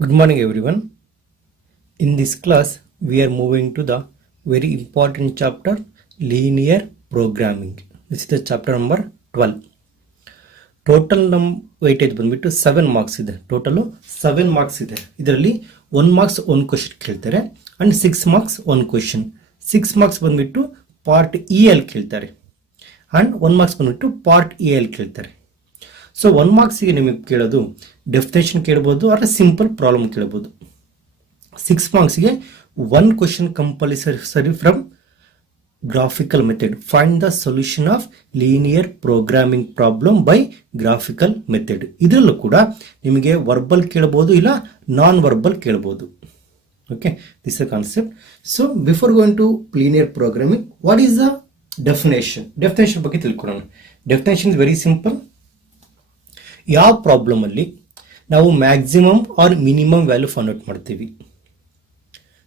Good morning everyone. In this class we are moving to the very important chapter linear programming. This is the chapter number 12. Total weightage ಬಂದ್ಬಿಟ್ಟು 7 marks ಇದೆ. Total 7 marks ಇದೆ. ಇದರಲ್ಲಿ 1 marks 1 question ಕೇಳ್ತಾರೆ and 6 marks 1 question. 6 marks ಬಂದ್ಬಿಟ್ಟು part E ಅಲ್ಲಿ ಕೇಳ್ತಾರೆ and 1 marks ಬಂದ್ಬಿಟ್ಟು part A ಅಲ್ಲಿ ಕೇಳ್ತಾರೆ. ಸೊ 1 ಮಾರ್ಕ್ಸಿಗೆ ನಿಮಗೆ ಕೇಳೋದು ಡೆಫಿನೇಷನ್ ಕೇಳ್ಬೋದು ಅಥವಾ ಸಿಂಪಲ್ ಪ್ರಾಬ್ಲಮ್ ಕೇಳ್ಬೋದು. 6 ಮಾರ್ಕ್ಸ್ಗೆ 1 question compulsory from graphical method. Find the solution of linear programming problem by graphical method. ಇದರಲ್ಲೂ ಕೂಡ ನಿಮಗೆ ವರ್ಬಲ್ ಕೇಳ್ಬೋದು ಇಲ್ಲ ನಾನ್ ವರ್ಬಲ್ ಕೇಳ್ಬೋದು. Okay, this is the concept. So before going to linear programming, what is the definition? Definition ಬಗ್ಗೆ ತಿಳ್ಕೊಳ್ಳೋಣ. Definition is very simple. ಯಾವ problem ಅಲ್ಲಿ ನಾವು maximum or minimum value find out ಮಾಡ್ತೀವಿ,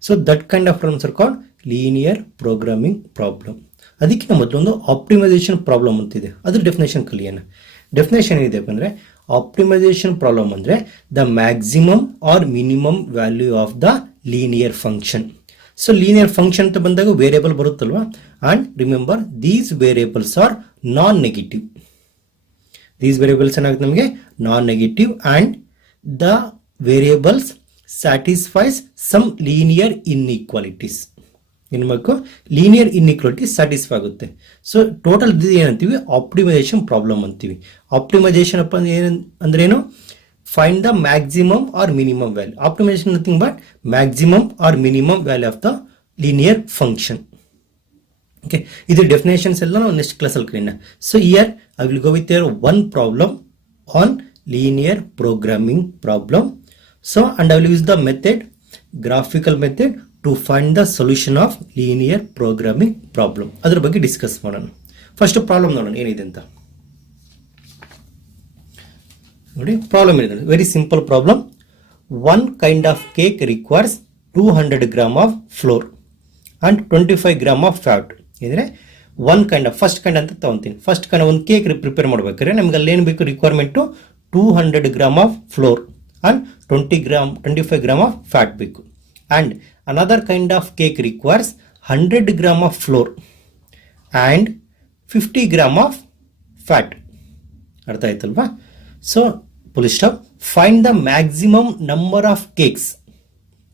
so that kind of problems are called linear programming problem. ಅದಕ್ಕಿಂತ ಮೊದಲೊಂದು optimisation problem ಅಂತಿದೆ, ಅದ್ರ definition ಕಲಿಯೋಣ. ಡೆಫಿನೇಷನ್ ಏನಿದೆ ಅಂದರೆ ಆಪ್ಟಿಮೈಸೇಷನ್ ಪ್ರಾಬ್ಲಮ್ ಅಂದರೆ the maximum or minimum value of the linear function. So linear function ಅಂತ ಬಂದಾಗ ವೇರಿಯೇಬಲ್ ಬರುತ್ತಲ್ವಾ, and remember these variables are non negative. These variables are ನಮಗೆ non negative and the variables satisfies some linear inequalities. ಏನಬೇಕು? Linear inequality satisfy ಆಗುತ್ತೆ. So total ಇದು ಏನಂತೀವಿ? Optimisation problem ಅಂತೀವಿ. Optimisation ಅಪ್ಪ ಅಂದ್ರೆ ಏನು? Find the maximum or minimum value. Optimisation nothing but maximum or minimum value of the linear function. Okay, ಇದು definitions ಎಲ್ಲ ನಾವು ನೆಕ್ಸ್ಟ್ ಕ್ಲಾಸಲ್ಲಿ ಕಲಿಯೋಣ. So here I will go with your one problem on linear programming problem. So and I will use the method, graphical method to find the solution of linear programming problem. ಅದರ ಬಗ್ಗೆ discuss ಮಾಡೋಣ. First problem ನೋಡೋಣ ಏನಿದೆ ಅಂತ. ನೋಡಿ problem ಏನಿದೆ, very simple problem. One kind of cake requires 200 gram of flour and 25 gram of fat. ಇದ್ರೆ one kind of first kind ಅಂತ ತಗೊಂತೀನಿ. ಫಸ್ಟ್ ಕೈಂಡ್ ಒಂದು ಕೇಕ್ ಪ್ರಿಪೇರ್ ಮಾಡ್ಬೇಕಾದ್ರೆ ನಮ್ಗೆ ಅಲ್ಲಿ ಏನು ಬೇಕು? Requirement 200 gram of flour and 25 gram of fat ಬೇಕು. And another kind of cake requires 100 gram of flour and 50 gram of fat. ಅರ್ಥ ಆಯ್ತಲ್ವಾ? So full stop. Find the maximum number of cakes.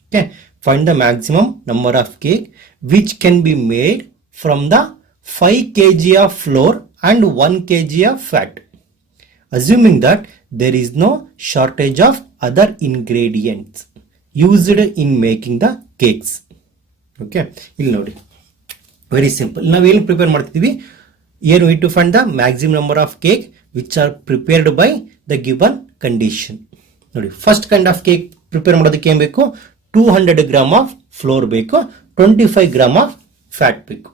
Okay, find the maximum number of cake which can be made from the 5 kg of flour and 1 kg of fat, assuming that there is no shortage of other ingredients used in making the cakes. Okay, ಇಲ್ಲಿ ನೋಡಿ very simple. ನಾವೇನು prepare ಮಾಡ್ತಿದ್ದೀವಿ? here we need to find the maximum number of cake which are prepared by the given condition. ನೋಡಿ first kind of cake prepare ಮಾಡೋದಕ್ಕೆ ಏನು ಬೇಕು? 200 gram of flour ಬೇಕು, 25 gram of fat ಬೇಕು.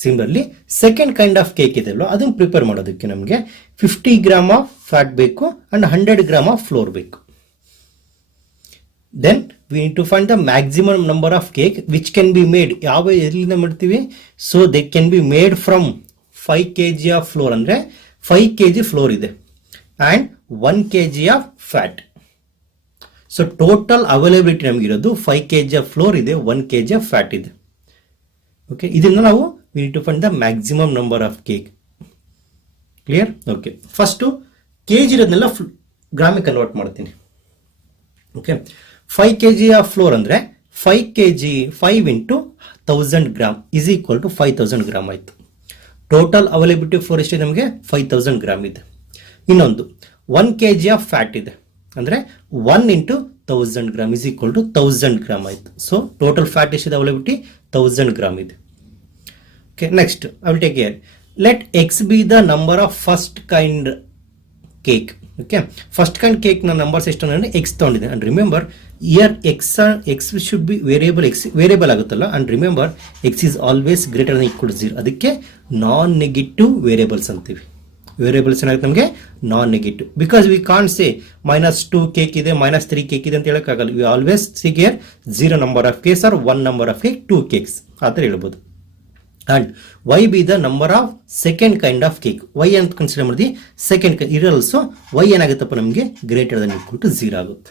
Similarly second kind of cake ಇದೆಯಲ್ಲ ಅದನ್ನು prepare ಮಾಡೋದಕ್ಕೆ ನಮಗೆ 50 ಗ್ರಾಮ್ ಆಫ್ ಫ್ಯಾಟ್ ಬೇಕು ಅಂಡ್ 100 ಗ್ರಾಮ್ ಆಫ್ ಫ್ಲೋರ್ ಬೇಕು. Then we need to find the maximum number of cake which can be made. ಯಾವ ಎಲ್ಲಿಂದ ಮಾಡ್ತೀವಿ? So they can be made from 5 kg of floor, ಅಂದರೆ 5 kg flour ಇದೆ and 1 kg of fat. So total availability ನಮಗಿರೋದು 5 kg of flour ಇದೆ, 1 kg of fat ಇದೆ. Okay, ಇದನ್ನು ನಾವು we need to find the maximum number of cake. Clear? Okay, first kg ಇರೋದನ್ನೆಲ್ಲ ಗ್ರಾಮಿಗೆ convert ಮಾಡ್ತೀನಿ. Okay, 5 kg of floor ಅಂದರೆ 5 kg 5 into 1000 gram is equal to 5000 gram ಆಯಿತು. Total availability flour ಎಷ್ಟಿದೆ? ನಮಗೆ 5000 gram ಇದೆ. ಇನ್ನೊಂದು 1 kg ಆಫ್ ಫ್ಯಾಟ್ ಇದೆ, ಅಂದರೆ 1 into 1000 gram is equal to 1000 gram ಆಯಿತು. ಸೊ ಟೋಟಲ್ ಫ್ಯಾಟ್ ಎಷ್ಟಿದೆ? ಅವೈಲೇಬಿಲಿಟಿ 1000 ಗ್ರಾಮ್ ಇದೆ. Okay, next I will take here. Let x be the number of first kind cake. Okay, first kind cake na numbers ಎಷ್ಟು ಅಂದ್ರೆ x ತಗೊಂಡಿದೆ. And remember here x should be variable. x variable ಆಗುತ್ತಲ್ಲ, and remember x is always greater than equal to 0. ಅದಕ್ಕೆ non negative variables ಅಂತೀವಿ. Variables ಏನಾಗುತ್ತೆ ನಮಗೆ? Non negative. Because we can't say -2 cake ಇದೆ, -3 cake ಇದೆ ಅಂತ ಹೇಳಕ್ಕಾಗಲ್ಲ. We always see here 0 number of cakes or 1 number of cake, 2 cakes ಆ ಥರ ಹೇಳ್ಬೋದು. and y be the number of second kind of cake. y ಅಂತ consider ಮಾಡಿದ್ವಿ, second ಇರಲ್ಸೋ y ಏನಾಗುತ್ತಪ್ಪ ನಮಗೆ ಗ್ರೇಟರ್ ದನ್ ಈಕ್ವಲ್ ಟು 0 ಆಗುತ್ತೆ.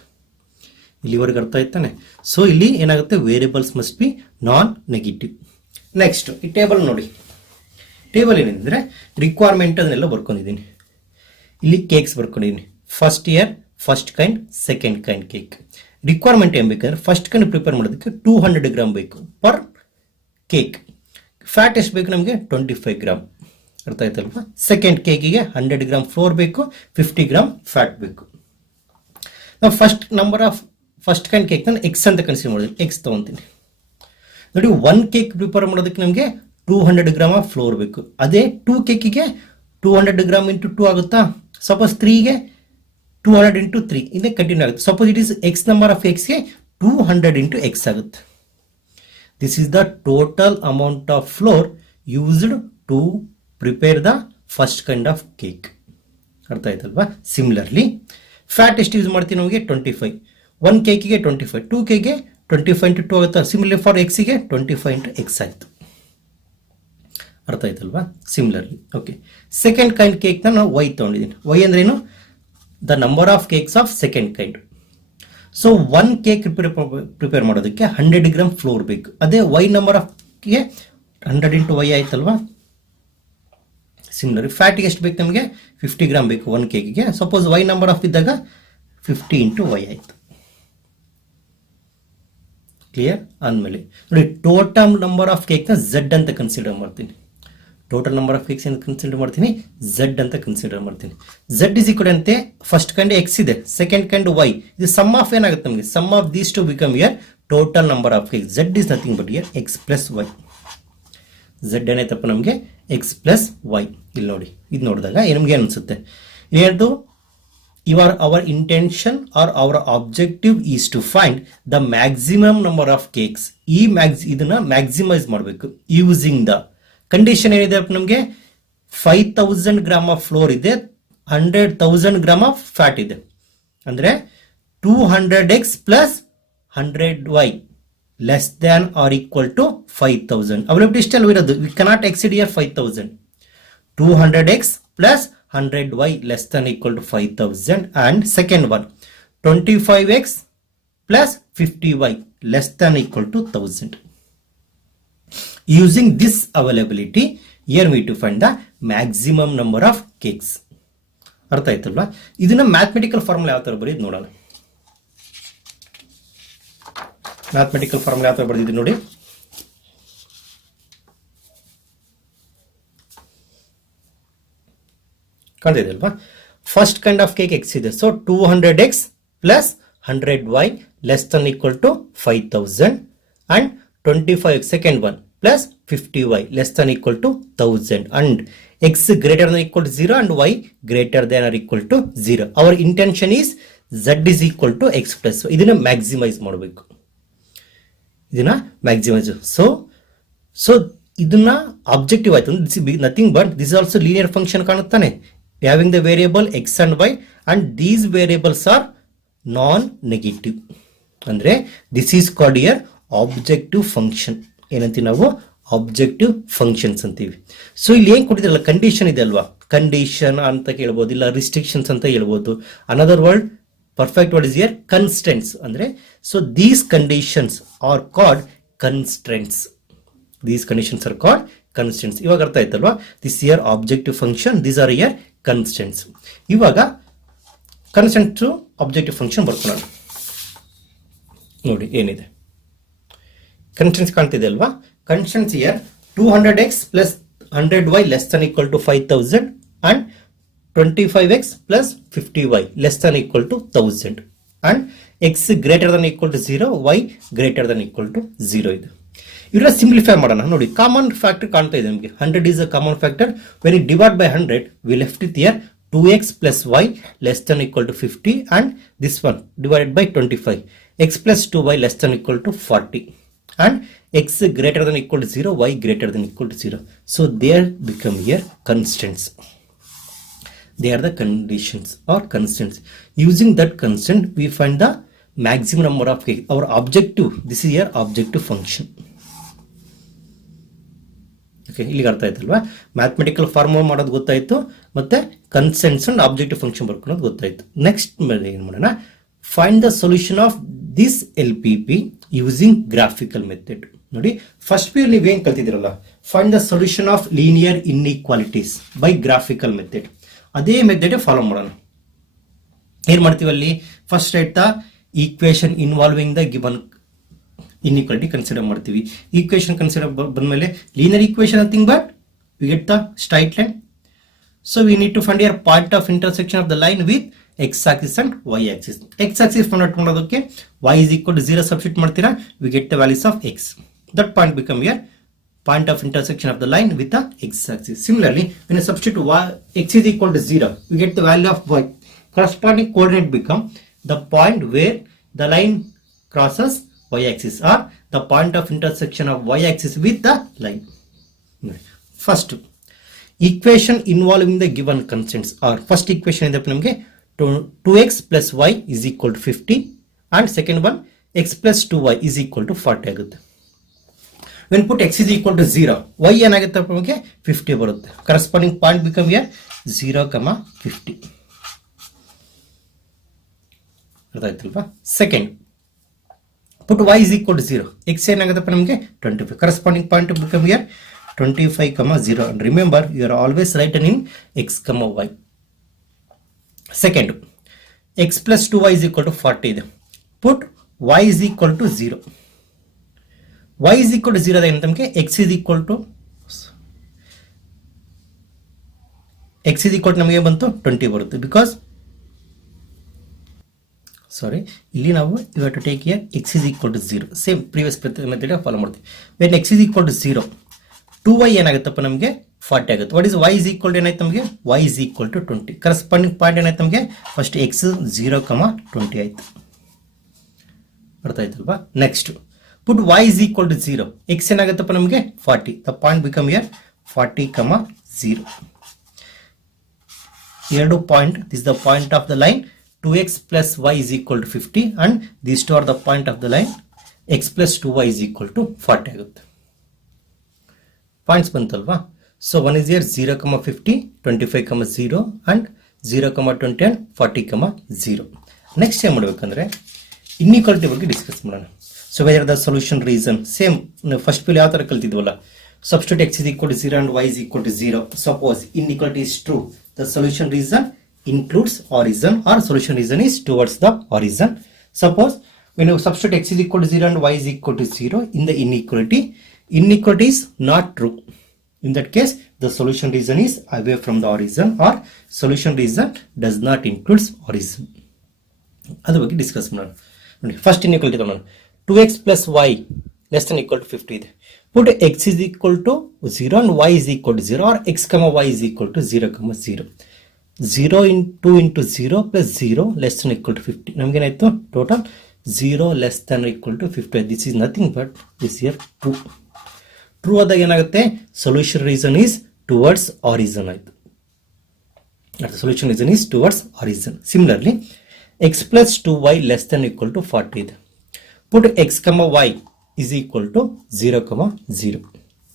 ಇಲ್ಲಿವರೆಗೆ ಅರ್ಥ ಆಯ್ತಾನೆ. ಸೊ ಇಲ್ಲಿ ಏನಾಗುತ್ತೆ, variables must be non negative. Next ಈ ಟೇಬಲ್ ನೋಡಿ. ಟೇಬಲ್ ಏನಿದ್ರೆ ರಿಕ್ವೈರ್ಮೆಂಟ್ ಅದನ್ನೆಲ್ಲ ಬರ್ಕೊಂಡಿದ್ದೀನಿ. ಇಲ್ಲಿ ಕೇಕ್ಸ್ ಬರ್ಕೊಂಡಿದ್ದೀನಿ. First here, first kind, second kind cake. Requirement ಏನು ಬೇಕಂದ್ರೆ ಫಸ್ಟ್ ಕೈಂಡ್ ಪ್ರಿಪೇರ್ ಮಾಡೋದಕ್ಕೆ 200 ಗ್ರಾಮ್ ಬೇಕು ಪರ್ ಕೇಕ್. ಫ್ಯಾಟ್ ಎಷ್ಟು ಬೇಕು ನಮಗೆ, 25 ಗ್ರಾಮ್. ಅರ್ಥ ಆಯ್ತಲ್ವಾ. ಸೆಕೆಂಡ್ ಕೇಕಿಗೆ 100 ಗ್ರಾಮ್ ಫ್ಲೋರ್ ಬೇಕು, 50 ಗ್ರಾಮ್ ಫ್ಯಾಟ್ ಬೇಕು. ನಾವು first number of first kind cake ನಾನು ಎಕ್ಸ್ ಅಂತ ಕನ್ಸಿಡರ್ ಮಾಡಿದ್ರೆ ಎಕ್ಸ್ ತೊಗೊತೀನಿ. ನೋಡಿ, 1 ಕೇಕ್ ಪ್ರಿಪೇರ್ ಮಾಡೋದಕ್ಕೆ ನಮಗೆ 200 ಗ್ರಾಮ್ ಆಫ್ ಫ್ಲೋರ್ ಬೇಕು. ಅದೇ 2 ಕೇಕಿಗೆ 200 ಗ್ರಾಮ್ ಇಂಟು 2 ಆಗುತ್ತಾ. ಸಪೋಸ್ 3ಗೆ 200 ಇಂಟು 3 ಇದೇ ಕಂಟಿನ್ಯೂ ಆಗುತ್ತೆ. Suppose it is x number of ಎಕ್ಸ್ಗೆ 200 ಇಂಟು ಎಕ್ಸ್ ಆಗುತ್ತೆ. This is the total amount of flour used to prepare the first kind of cake. ಅರ್ಥ ಆಯ್ತಲ್ವಾ. Similarly fat ಎಷ್ಟು ಯೂಸ್ ಮಾಡ್ತೀವಿ ನಮಗೆ, 25. 1 ಕೇಕಿಗೆ 25, 2 ಕೇಕ್ಗೆ 25 ಇಂಟು 2 ಆಗುತ್ತಾ. ಸಿಮಿಲರ್ಲಿ ಫಾರ್ ಎಕ್ಸಿಗೆ 25 ಇಂಟು ಎಕ್ಸ್ ಆಯಿತು. ಅರ್ಥ ಆಯ್ತಲ್ವಾ. ಸಿಮಿಲರ್ಲಿ ಓಕೆ, ಸೆಕೆಂಡ್ ಕೈಂಡ್ ಕೇಕ್ನ ನಾವು ವೈ ತೊಗೊಂಡಿದ್ದೀನಿ. ವೈ ಅಂದ್ರೇನು, the number of cakes of second kind. So 1 cake prepare ಮಾಡೋದಕ್ಕೆ 100 ಗ್ರಾಮ್ ಫ್ಲೋರ್ ಬೇಕು. ಅದೇ ವೈ ನಂಬರ್ ಆಫ್ಗೆ 100 ಇಂಟು ವೈ ಆಯ್ತಲ್ವಾ. ಸಿಮಿಲರ್ ಫ್ಯಾಟಿಗೆ ಎಷ್ಟು ಬೇಕು ನಮಗೆ, 50 ಗ್ರಾಮ್ ಬೇಕು 1 ಕೇಕಿಗೆ. ಸಪೋಸ್ ವೈ ನಂಬರ್ ಆಫ್ ಇದ್ದಾಗ 50 ಇಂಟು ವೈ ಆಯ್ತು. ಕ್ಲಿಯರ್ ಆದ್ಮೇಲೆ ನೋಡಿ, ಟೋಟಲ್ ನಂಬರ್ ಆಫ್ ಕೇಕ್ನ ಝೆಡ್ ಅಂತ ಕನ್ಸಿಡರ್ ಮಾಡ್ತೀನಿ. ಟೋಟಲ್ ನಂಬರ್ ಆಫ್ ಕೇಕ್ಸ್ ಏನು ಕನ್ಸಿಡರ್ ಮಾಡ್ತೀನಿ, ಝೆಡ್ ಅಂತ ಕನ್ಸಿಡರ್ ಮಾಡ್ತೀನಿ. ಝೆಡ್ ಇಸ್ ಈಕ್ವಲ್ ಅಂತೆ ಫಸ್ಟ್ ಕೈಂಡ್ ಎಕ್ಸ್ ಇದೆ, ಸೆಕೆಂಡ್ ಕೈಂಡ್ ವೈ. ಇದು ಸಮ್ ಆಫ್ ಏನಾಗುತ್ತೆ ನಮಗೆ, sum of these two become here total number of cakes. Z is nothing but here x plus y. Z ಏನಾಯ್ತಪ್ಪ ನಮಗೆ, X plus Y. ಇಲ್ಲಿ ನೋಡಿ, ಇದು ನೋಡಿದಾಗ ನಮ್ಗೆ ಏನು ಅನ್ಸುತ್ತೆ, ಏನದು, our intention or our objective is to find the maximum number of cakes. ಇದನ್ನ ಮ್ಯಾಕ್ಸಿಮೈಸ್ ಮಾಡಬೇಕು ಯೂಸಿಂಗ್ ದ ಕಂಡೀಷನ್ ಏನಿದೆ ನಮಗೆ, 5000 ಗ್ರಾಮ್ ಆಫ್ ಫ್ಲೋರ್ ಇದೆ, 100,000 ಗ್ರಾಮ್ ಆಫ್ ಫ್ಯಾಟ್ ಇದೆ. ಅಂದ್ರೆ 200x plus 100y less than or equal to 5000. Availability ಇಷ್ಟೆಲ್ಲ ಇರೋದು, we cannot exceed here 5000. 200x plus 100y less than equal to 5000. And second one, 25x plus 50y less than equal to 1000. Using this availability, here we to find the maximum number of cakes. ಅರ್ಥ ಆಯ್ತಲ್ವಾ. ಇದನ್ನ mathematical formula ಯಾವ ತರ ಬರೀದ್ ನೋಡೋಣ. Mathematical formula ಯಾವ ತರ ಬರೆದಿದ್ದೀನಿ ನೋಡಿ. ಕಾಣ್ತಿದೆ ಅಲ್ವಾ. First kind of cake x ಇದೆ. So 200x plus 100y less than equal to 5000 and 25 second one plus 50y less than equal to 1000 and x greater than equal to 0 and y greater than or equal to 0. Our intention is z is equal to x plus. ಇದನ್ನ maximise ಮಾಡಬೇಕು, ಇದನ್ನ maximise. So ಇದನ್ನ objective ಆಯ್ತು, nothing but this also linear function ಕಾಣುತ್ತಾನೆ, having the variable x and y and these variables are non-negative. ಅಂದ್ರೆ this is called here objective function. ಏನಂತೀವಿ ನಾವು, objective functions ಅಂತೀವಿ. So ಇಲ್ಲಿ ಏನ್ ಕೊಟ್ಟಿದ್ರಲ್ಲ, ಕಂಡೀಷನ್ ಇದೆ ಅಲ್ವಾ, ಕಂಡೀಷನ್ ಅಂತ ಕೇಳ್ಬೋದು, ಇಲ್ಲ ರಿಸ್ಟ್ರಿಕ್ಷನ್ಸ್ ಅಂತ ಹೇಳ್ಬೋದು. Another word, perfect word is here constants. ಅಂದ್ರೆ so these conditions are called constants. These conditions are called constants. ಇವಾಗ ಅರ್ಥ ಆಯ್ತಲ್ವಾ. This here objective function, these are here constants. ಇವಾಗ ಕನ್ಸ್ಟೆಂಟ್ ಆಬ್ಜೆಕ್ಟಿವ್ ಫಂಕ್ಷನ್ ಬರ್ಕೊಳ್ಳೋಣ. ನೋಡಿ ಏನಿದೆ, ಕನ್ಸ್ಟೆಂಟ್ಸ್ ಕಾಣ್ತಿದೆ ಅಲ್ವಾ. Constants here 200x plus 100y less than equal to 5000 and 25x plus 50y less than equal to 1000 and x greater than equal to 0, y greater than equal to 0. ಇದು ಇವನ್ನ simplify ಮಾಡೋಣ. ನೋಡಿ, common factor ಕಾಣ್ತಾ ಇದೆ ನಮಗೆ. 100 is a common factor. When you divide by 100, we left it here 2x plus y less than equal to 50 and this one divided by 25. X plus 2y less than equal to 40 and x greater than equal to 0, y greater than equal to 0. So they become here constants. They are the conditions or constants. Using that constant, we find the maximum number of cake. Our objective, this is your objective function. Okay, ಇಲ್ಲಿಗೆ ಅರ್ಥ ಆಯ್ತಲ್ವಾ. Mathematical formula ಮಾಡೋದು ಗೊತ್ತಾಯ್ತು, ಮತ್ತೆ constants and objective function ಬರ್ಕೊಳ್ಳೋದು ಗೊತ್ತಾಯ್ತು. Next ಏನು ಮಾಡೋಣ, find the solution of this LPP using graphical method. ನೋಡಿ ಫಸ್ಟ್ ಪಿ ನೀವು ಏನು ಕಲ್ತಿದ್ದೀರಲ್ಲ, find the solution of linear inequalities by graphical method. ಅದೇ ಮೆಥಡ್ ಫಾಲೋ ಮಾಡೋಣ. ಏನು ಮಾಡ್ತೀವಿ ಅಲ್ಲಿ, first write the equation involving the given inequality consider ಮಾಡ್ತೀವಿ. ಈಕ್ವೇಶನ್ ಕನ್ಸಿಡರ್ ಬಂದ್ಮೇಲೆ linear equation nothing but we get the straight line. So we need to find your point of intersection of the line with x-axis and y-axis. X-axis find out ಮಾಡೋದಕ್ಕೆ y is equal to 0 substitute ಮಾಡ್ತೀರಾ, we get the values of x. That point become your point of intersection of the line with the x-axis. Similarly, when you substitute x is equal to 0, we get the value of y. Corresponding coordinate become the point where the line crosses y-axis or the point of intersection of y-axis with the line. First, equation involving the given constants or first equation is ನಮಗೆ 2x plus y is equal to 50 and second one x plus 2y is equal to 40 ಆಗುತ್ತೆ. when put x is equal to 0, y ಏನಾಗುತ್ತೆ ನಮಗೆ 50 ಬರುತ್ತೆ. corresponding point become here 0, 50. ಅರ್ಥ ಆಯ್ತಲ್ವಾ? second put y is equal to 0, x ಏನಾಗುತ್ತೆ ನಮಗೆ 25. corresponding point become here 25, 0, and remember you are always written in x, y. Second, x plus 2y is equal to 40. Put y is equal to 0. Y is equal to 0 then x is equal to ನಮಗೆ ಬಂತು 20 ಬರುತ್ತೆ. because sorry, ಇಲ್ಲಿ ನಾವು you have to take here x is equal to 0. same previous method follow ಮಾಡ್ತೀವಿ. when x is equal to 0, 2y ಏನಾಗುತ್ತಪ್ಪ ನಮಗೆ 40 ಆಗುತ್ತೆ. What is y is equal to ಏನಾಯ್ತು ನಮಗೆ, y is equal to 20. Corresponding point ಏನಾಯ್ತು ನಮಗೆ, first x 0, 20 ಆಯ್ತು. ಅರ್ಥ ಆಯ್ತಲ್ವಾ? Next put y is equal to 0, x ಏನಾಗುತ್ತಪ್ಪ ನಮಗೆ 40. The point become here 40, 0. ಎರಡು point, this the point of the line 2x plus y is equal to 50 and these two are the point of the line x plus 2y is equal to 40 ಆಗುತ್ತೆ. Points ಬಂತಲ್ವಾ? So 1 is here 0, 50, 25, 0 and 0, 20 and 40, 0. Next ಏನು ಮಾಡಬೇಕಂದ್ರೆ inequality ಬಗ್ಗೆ discuss ಮಾಡೋಣ. So whether the solution reason same first peel ಯಾವ ಥರ ಕಲ್ತಿದ್ವಲ್ಲ, substitute x is equal to 0 and y is equal to 0. Suppose inequality is true, the solution reason includes origin or solution reason is towards the origin. Suppose when you substitute x is equal to 0 and y is equal to 0 in the inequality is not true. In that case, the solution reason is away from the origin or solution reason does not include origin. ಅದರ ಬಗ್ಗೆ discuss ಮಾಡೋಣ. ನೋಡಿ first inequality ತಗೊಳ್ಳೋಣ. 2x plus y less than equal to 50 ಇದೆ. Put x is equal to 0 and y is equal to 0 or x, y is equal to 0, 0. 0 into 0 plus 0 less than equal to 50. ನಮಗೇನಾಯ್ತು total 0 less than equal to 50. This is nothing but this here true. True ಆದಾಗ ಏನಾಗುತ್ತೆ, solution region is towards origin ಆಯ್ತು. Solution region is towards origin. Similarly x plus 2y less than equal to 40 ಇದೆ. ಪುಟ್ ಎಕ್ಸ್, y is equal to 0, 0.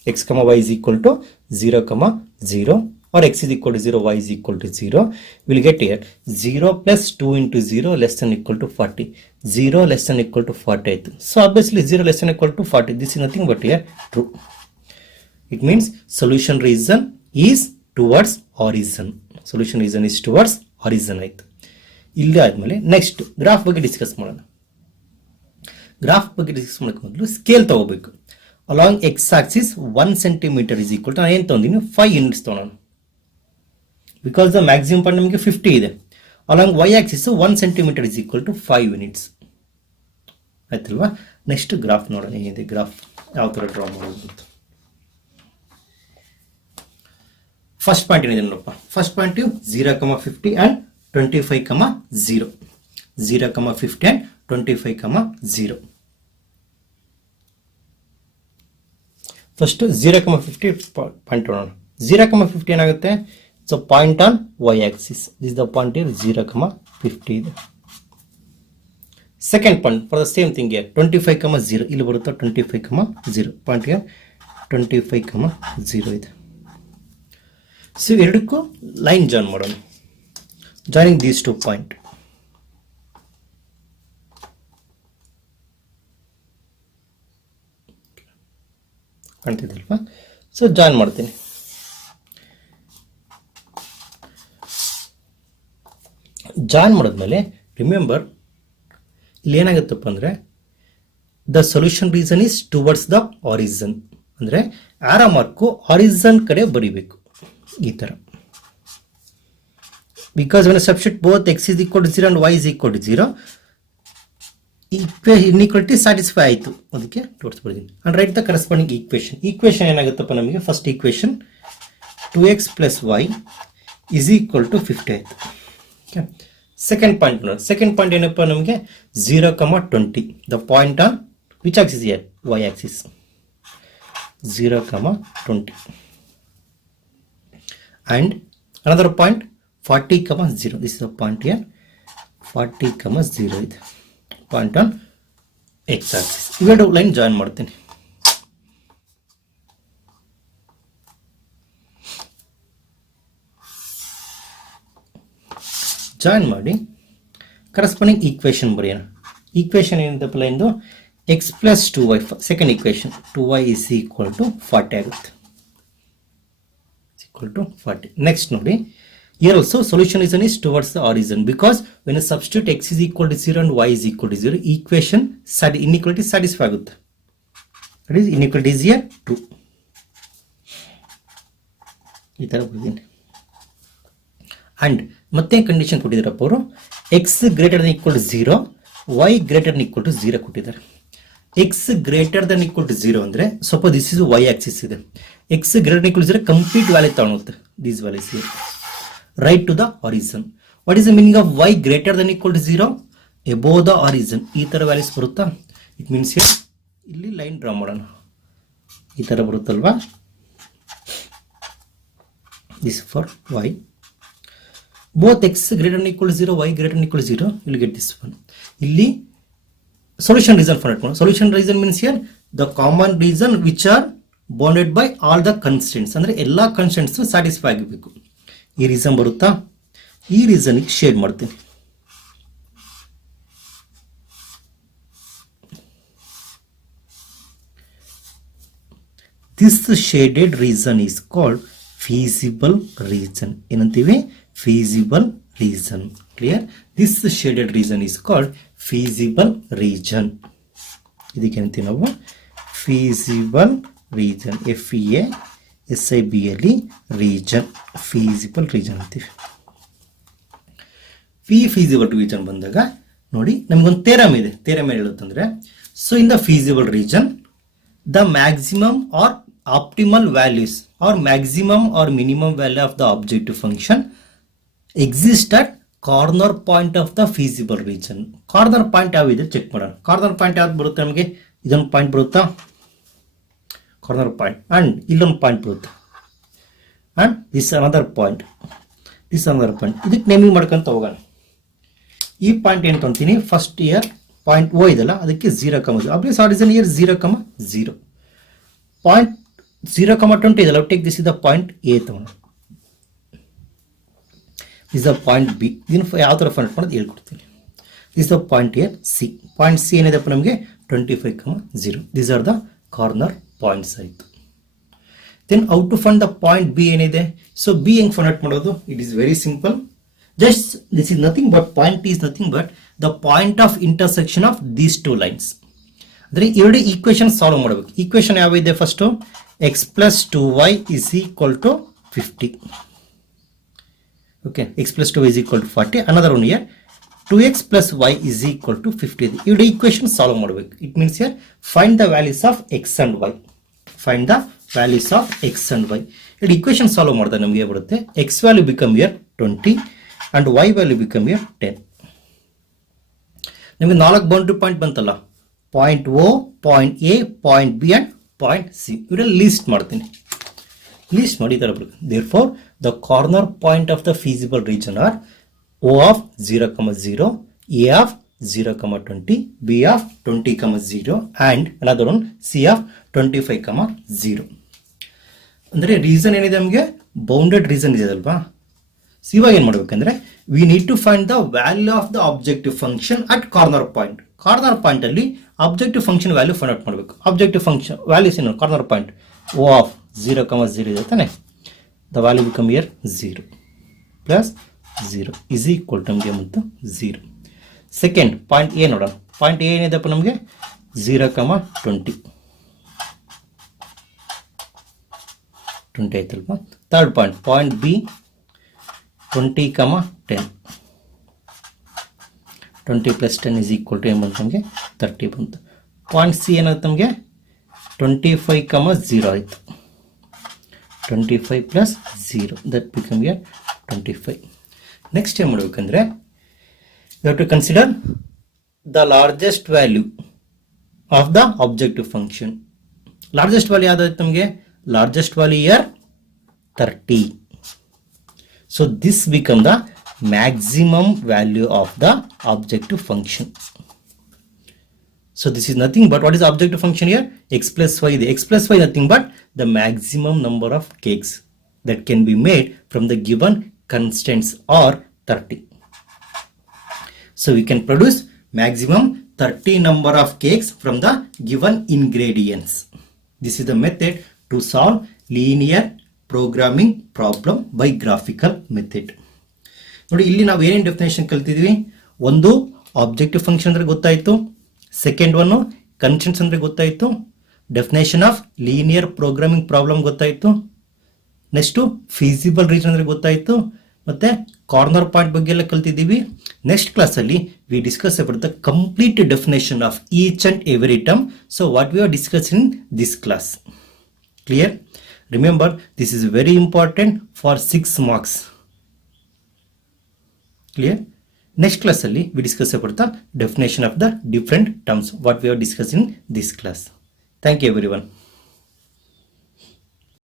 x, y is equal to 0, 0 or x is equal to 0, y is equal to 0. We'll get here 0 plus 2 into 0 less than equal to 40. 0 less than equal to 40 ಆಯ್ತು. So obviously 0 less than equal to 40. This is nothing but here true. It means solution reason is towards origin. Solution reason is towards origin ಆಯ್ತು. ಇಲ್ಲಿ ಆದ್ಮೇಲೆ next graph ಬಗ್ಗೆ discuss ಮಾಡೋಣ. Graph ಬಗ್ಗೆ discuss ಮಾಡೋಕೆ ಮೊದಲು scale ತಗೋಬೇಕು. Along x axis 1 centimetre is equal to ನಾನು ಏನು ತಗೊಂಡಿನಿ 5 ಯೂನಿಟ್ಸ್ ತಗೊಳ್ಳೋಣ. ಬಿಕಾಸ್ ದ ಮ್ಯಾಕ್ಸಿಮಮ್ ಪಾಯಿಂಟ್ ನಮಗೆ 50 ಇದೆ. Along y axis 1 centimetre is equal to 5 units ಆಯ್ತಲ್ವಾ? ನೆಕ್ಸ್ಟ್ ಗ್ರಾಫ್ ನೋಡೋಣ ಏನಿದೆ, ಗ್ರಾಫ್ ಯಾವ ಥರ ಡ್ರಾ ಮಾಡೋದು ಅಂತ. ಫಸ್ಟ್ ಪಾಯಿಂಟ್ ಏನಿದೆ ನೋಡಪ್ಪ, first point 0, 50 and 25, 0. 0, 50 and 25, 0. First 0, 50 point ನೋಡೋಣ. 0, 50 ಏನಾಗುತ್ತೆ, so point on y axis. This the point 0, 50 ಇದೆ. Second point for the same thing 25, 0 ಇಲ್ಲಿ ಬರುತ್ತೆ. 25, 0 ಪಾಯಿಂಟ್ 25, 0 ಇದೆ. ಸೊ ಎರಡಕ್ಕೂ ಲೈನ್ ಜಾಯಿನ್ ಮಾಡೋಣ. ಜಾಯಿನಿಂಗ್ ದೀಸ್ ಟು ಪಾಯಿಂಟ್ ಕಾಣ್ತಿದ್ದಲ್ವಾ. ಸೊ ಜಾಯಿನ್ ಮಾಡ್ತೀನಿ. ಜಾಯಿನ್ ಮಾಡಿದ್ಮೇಲೆ ರಿಮೆಂಬರ್ ಇಲ್ಲಿ ಏನಾಗುತ್ತಪ್ಪ ಅಂದರೆ the solution region is towards the origin, ಅಂದರೆ ಆರೋ ಮಾರ್ಕು ಆರಿಜನ್ ಕಡೆ ಬರೀಬೇಕು ಈ ಥರ. Because when substitute both x is equal to 0 and y is equal to 0, inequality satisfy ಆಯಿತು, ಅದಕ್ಕೆ ತೋರಿಸ್ಬಿಡ್ತೀನಿ. And write the corresponding equation ಏನಾಗುತ್ತಪ್ಪ ನಮಗೆ, first equation 2x + y is equal to 50 ಆಯಿತು. ಓಕೆ, ಸೆಕೆಂಡ್ ಪಾಯಿಂಟ್ ನೋಡಿ. ಸೆಕೆಂಡ್ ಪಾಯಿಂಟ್ ಏನಪ್ಪ ನಮಗೆ 0,20, the point on which Axis year, y Axis 0,20. and another point 40,0, this is the point here, 40,0 ಇದೆ point on x axis. ಇವೆರಡು line join ಮಾಡ್ತೀನಿ. Join ಮಾಡಿ corresponding equation ಬರೆಯೋಣ. Equation ಏನಂತಪ್ಪ ಲೈನ್ದು x + 2y, second equation 2y is equal to 40 ಆಗುತ್ತೆ, equal to 40. Next ನೋಡಿ, here also solution reason is towards the origin, because when you substitute x is equal to 0 and y is equal to 0, equation inequality satisfy ಆಗುತ್ತೆ. that is inequality is here 2. ಈ ತರ ಬರೆದಿದ್ದೀನಿ. And ಮತ್ತೆ condition ಕೊಟ್ಟಿದ್ದಾರಪ್ಪ ಅವರು, x greater than equal to 0, y greater than equal to 0 ಕೊಟ್ಟಿದ್ದಾರೆ. x greater than equal to 0 ಅಂದ್ರೆ ಸ್ವಲ್ಪ this is y Axis ಇದೆ, x greater than equal to 0 complete value ತಗೊಳುತ್ತೆ, these values here. Right to the origin. What is the meaning of y greater than equal to 0? Above the origin. ಈ ತರ values ಬರುತ್ತಾ, it means here ಇಲ್ಲಿ line draw ಮಾಡೋಣ, ಈ ತರ ಬರುತ್ತಲ್ವಾ. this for y, both x greater than equal to 0, y greater than equal to 0, you will get this one. ಇಲ್ಲಿ solution reason for it. Solution reason means here the common reason which are bounded by all the constraints, ಅಂದ್ರೆ ಎಲ್ಲಾ constants satisfy ಆಗಬೇಕು. ಈ region ಬರುತ್ತಾ, ಈ region shade ಮಾಡ್ತೀನಿ. This shaded region is called feasible region. ಏನಂತೀವಿ, feasible region. Clear? This shaded region is called feasible region. ಇದಕ್ಕೆ ಏನಂತೀವಿ ನಾವು, feasible region, FEASIBLE region, feasible region ಅಂತೀವಿ. ಫೀಸಿಬಲ್ ರೀಜನ್ ಬಂದಾಗ ನೋಡಿ, ನಮಗೊಂದು ಥಿಯರಮ್ ಇದೆ. ಥಿಯರಮ್ ಏನು ಹೇಳುತ್ತಂದ್ರೆ, so in the feasible region the maximum or optimal values or maximum or minimum value of the objective function exist at corner point of the feasible region. Corner point ಯಾವಿದೆ check ಮಾಡೋಣ. Corner point ಯಾವ್ದು ಬರುತ್ತೆ ನಮಗೆ, ಇದೊಂದು point ಬರುತ್ತಾ, corner point, and ಇಲ್ಲೊಂದು point ಬರುತ್ತೆ, and this another point, this another point. ಇದಕ್ಕೆ ನೇಮಿಂಗ್ ಮಾಡ್ಕೊಂತ ಹೋಗೋಣ. ಈ ಪಾಯಿಂಟ್ ಏನು ತೊಗೊತೀನಿ, ಫಸ್ಟ್ ಇಯರ್ ಪಾಯಿಂಟ್ ಓ ಇದೆಲ್ಲ, ಅದಕ್ಕೆ 0,0. Obvious origin year 0,0. ಪಾಯಿಂಟ್ 0,20 ಇದೆಲ್ಲ, take this is the point A ತಗೋಣ, ದಿಸ್ ದ ಪಾಯಿಂಟ್ ಬಿ. ಇದನ್ನು ಯಾವ ಥರ ಫೈಂಡ್ ಮಾಡೋದು ಹೇಳ್ಕೊಡ್ತೀನಿ. This the point here C. Point C ಏನಿದೆಪ್ಪ ನಮಗೆ 25,0. These are the corner points ಆಯಿತು. Then how to find the point B ಏನಿದೆ. ಸೊ ಬಿ ಹೆಂಗೆ ಫೈಂಡ್ ಔಟ್ ಮಾಡೋದು, it is very simple. Just this is nothing but, point is nothing but the point of intersection of these two lines. ಅಂದರೆ ಎರಡು equation solve ಮಾಡಬೇಕು. Equation ಯಾವ ಇದೆ, first x + 2y is equal to 50. Okay, x + 2y is equal to 40. Another one here, 2x + y is equal to 50. ಇವು equation solve ಮಾಡಬೇಕು. It means here find the values of x and y. Find the values of x and y. ಇದು equation solve ಮಾಡಿದ್ರೆ ನಮಗೆ ಬರುತ್ತೆ, x value become here 20 and y value become here 10. ನಿಮಗೆ 4 boundary point ಬಂತಲ್ಲ, point O, point A, point B and point C. ಇವರಲ್ಲಿ list ಮಾಡ್ತೀನಿ. List ಮಾಡಿ ಈ ಥರ ಬರುತ್ತೆ. Therefore the corner point of the feasible region or O of 0,0, A of 0,20, B of 20,0 and another one C of 25,0. ಅಂದರೆ reason ಏನಿದೆ ನಮಗೆ, bounded reason ಇದೆ ಅಲ್ವಾ. ಇವಾಗ ಏನು ಮಾಡಬೇಕಂದ್ರೆ, we need to find the value of the objective function at corner point. Corner point ಅಲ್ಲಿ objective function value find out ಮಾಡಬೇಕು. ಆಬ್ಜೆಕ್ಟಿವ್ ಫಂಕ್ಷನ್ ವ್ಯಾಲ್ಯೂಸ್ ಏನು, corner point O of 0 comma 0 ಇದೆ ತಾನೆ, the value become here 0 plus 0 is equal to ನಮಗೆ ಮತ್ತು 0. Second point A ನೋಡೋಣ. Point A ಏನಿದೆಪ್ಪ ನಮಗೆ 0 comma 20 ಆಯ್ತಲ್ಪ. Third point B 20 comma 10, 20 plus 10 is equal to ಏನು ಬಂತು ನಮಗೆ 30 ಬಂತು. ಪಾಯಿಂಟ್ ಸಿ ಏನಾಗುತ್ತೆ ನಮಗೆ 25 comma 0 ಆಯಿತು, 25 plus 0 that become here 25. Next ಏನು ಮಾಡಬೇಕಂದ್ರೆ you have to consider the largest value of the objective function. largest value ಯಾವ್ದಾಯ್ತು ನಮಗೆ, largest value here 30. so this become the maximum value of the objective function. so this is nothing but what is objective function here, x plus y. The x plus y nothing but the maximum number of cakes that can be made from the given constants or 30. so we can produce maximum 30 number of cakes from the given ingredients. this is the method to solve linear programming problem by graphical method. ನೋಡಿ ಇಲ್ಲಿ ನಾವು ಏನೇನು definition ಕಲ್ತಿದ್ವಿ, ಒಂದು objective function ಅಂದ್ರೆ ಗೊತ್ತಾಯಿತು, second one constants ಅಂದ್ರೆ ಗೊತ್ತಾಯಿತು, definition of linear programming problem ಗೊತ್ತಾಯಿತು, ನೆಕ್ಸ್ಟು ಫೀಸಿಬಲ್ ರೀಸನ್ ಅಂದ್ರೆ ಗೊತ್ತಾಯಿತು, ಮತ್ತೆ ಕಾರ್ನರ್ ಪಾಯಿಂಟ್ ಬಗ್ಗೆ ಎಲ್ಲ ಕಲ್ತಿದ್ದೀವಿ. ನೆಕ್ಸ್ಟ್ ಕ್ಲಾಸಲ್ಲಿ we discuss about the complete definition of each and every term. So what we are discuss in this class. Clear? Remember this is very important for 6 marks. Clear? Next class we discuss about the definition of the different terms what we are discussing in this class. Thank you everyone.